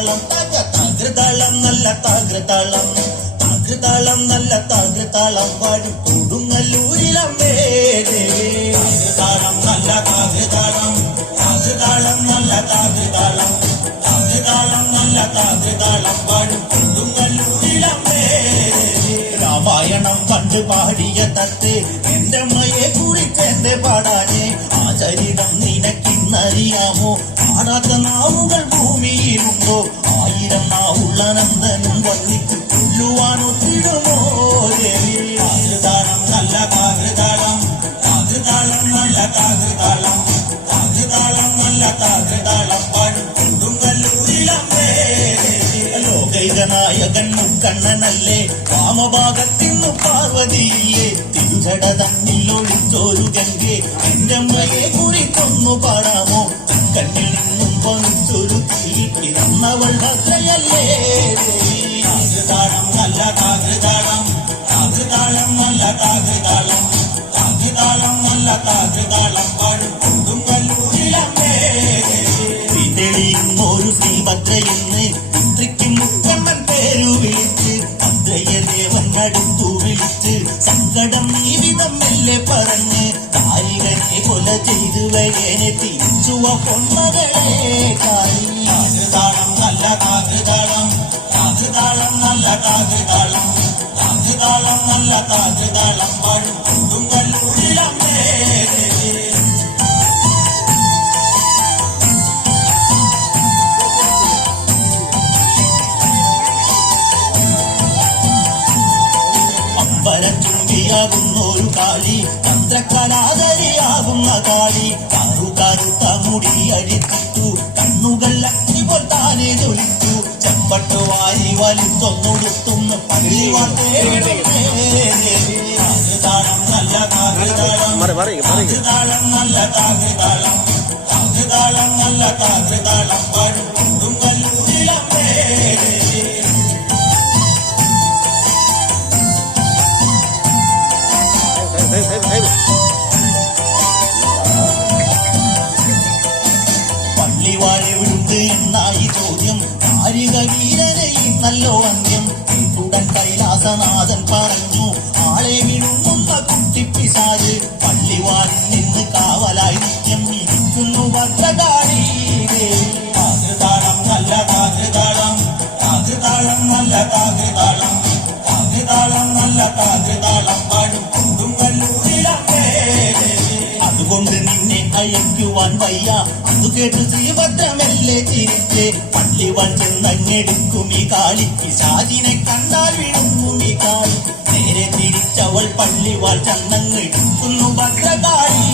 താകൃതാളം. തക താകൃതാളം നല്ല താകൃതാളം. താകൃതാളം നല്ല താകൃതാളം. പാടി കൊടുങ്ങല്ലൂരിലമ്മേ താകൃതാളം നല്ല താകൃതാളം. താകൃതാളം നല്ല താകൃതാളം. താകൃതാളം നല്ല താകൃതാളം. പാടി രാമായണം പണ്ട് പാടിയ തത്ത് എന്റെ അമ്മയെ കുറിച്ചെന്റെ പാടാനേ. ആ ചരിതം നിനക്കിന്നറിയാമോ? കാണാത്ത നാവുകൾ ഭൂമിയിലുണ്ടോ ആയിരം നാവുള്ള നന്ദനും വന്നിട്ട് കൊല്ലുവാനൊത്തിടുമോ താകൃതാളം നല്ല താകൃതാളം താകൃതാളം നല്ല താകൃതാളം താകൃതാളം നല്ല താകൃതാളം പാടും കൊടുങ്കല്ലൂരിലമ്മേ കണ്ണനല്ലേ നായകൻ മുക്കണ്ണനല്ലേ വാമഭാഗത്തിന്നു പാർവതിയില്ലേ തിരുചട തന്നിൽ ഒളിച്ചോരു ഗംഗെ എന്റെ അമ്മയെ കുറിക്കൊന്നു പാടാമോ? കണ്ണിൽ തീ നന്നവൾ ഭദ്രയല്ലേ താകൃതാളം. നല്ല താകൃതാളം. പാടും പറഞ്ഞ് കൊല ചെയ്തു വരേനെ തിരിച്ചുവ പൊന്മകളെ താകൃതാളം താകൃതാളം നല്ല താകൃതാളം പാടും കൊടുങ്കല്ലൂരിലമ്മേ അമ്പരച്ചുണ്ടിയാകുന്ന ഒരു കാളി ചന്ദ്രകലാധരിയാകുന്ന കാളി കറു കറുത്ത മുടി അഴിച്ചിട്ടു കണ്ണുകൾ അഗ്നി പോൽ താനെ ജ്വലിച്ചു. ചെമ്പട്ട് വാരി വലിച്ചൊന്നൊടുത്തുന്ന പള്ളി താകൃതാളം നല്ല താകൃതാളം നല്ല താകൃതാളം വീരനെ നല്ലോ അന്ത്യം. ഉടൻ കൈലാസനാഥൻ പറഞ്ഞു ആളെ വിടുങ്ങുന്ന കുട്ടിപ്പിസാര് പള്ളിവാരിൽ നിന്ന് കാവലായി നിത്യം ഇരിക്കുന്നു ഭദ്രകാളി. താകൃതാളം നല്ല താകൃതാളം താകൃതാളം നല്ല താകൃതാളം അതുകൊണ്ട് നിന്നെ അയക്കുവാൻ വയ്യ. അത് കേട്ട് ശ്രീഭദ്രമല്ലേ ചിരിച്ച്. പള്ളിവാൻ ചെന്നങ്ങെടുക്കും ഈ കാളി. പിശാചിനെ കണ്ടാൽ വിടുക്കും ഈ കാളി. നേരെ തിരിച്ചവൾ പള്ളിവാൾ ചന്നങ്ങെടുക്കുന്നു ഭദ്രകാളി.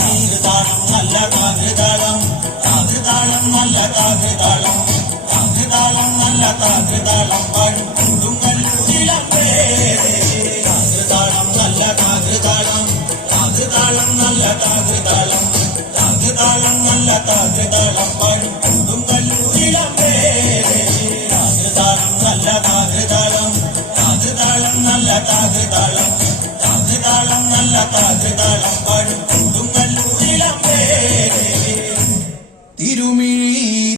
താകൃതാളം നല്ല താകൃതാളം താകൃതാളം നല്ല താകൃതാളം താകൃതാളം നല്ല താകൃതാളം പാടും താളം നല്ല താതി താളം നല്ല താതി താളം പാടും കൊണ്ടും കല്ലൂരിലേ താതി താളം നല്ല താതി താളം നല്ല താതി താളം നല്ല താതി താളം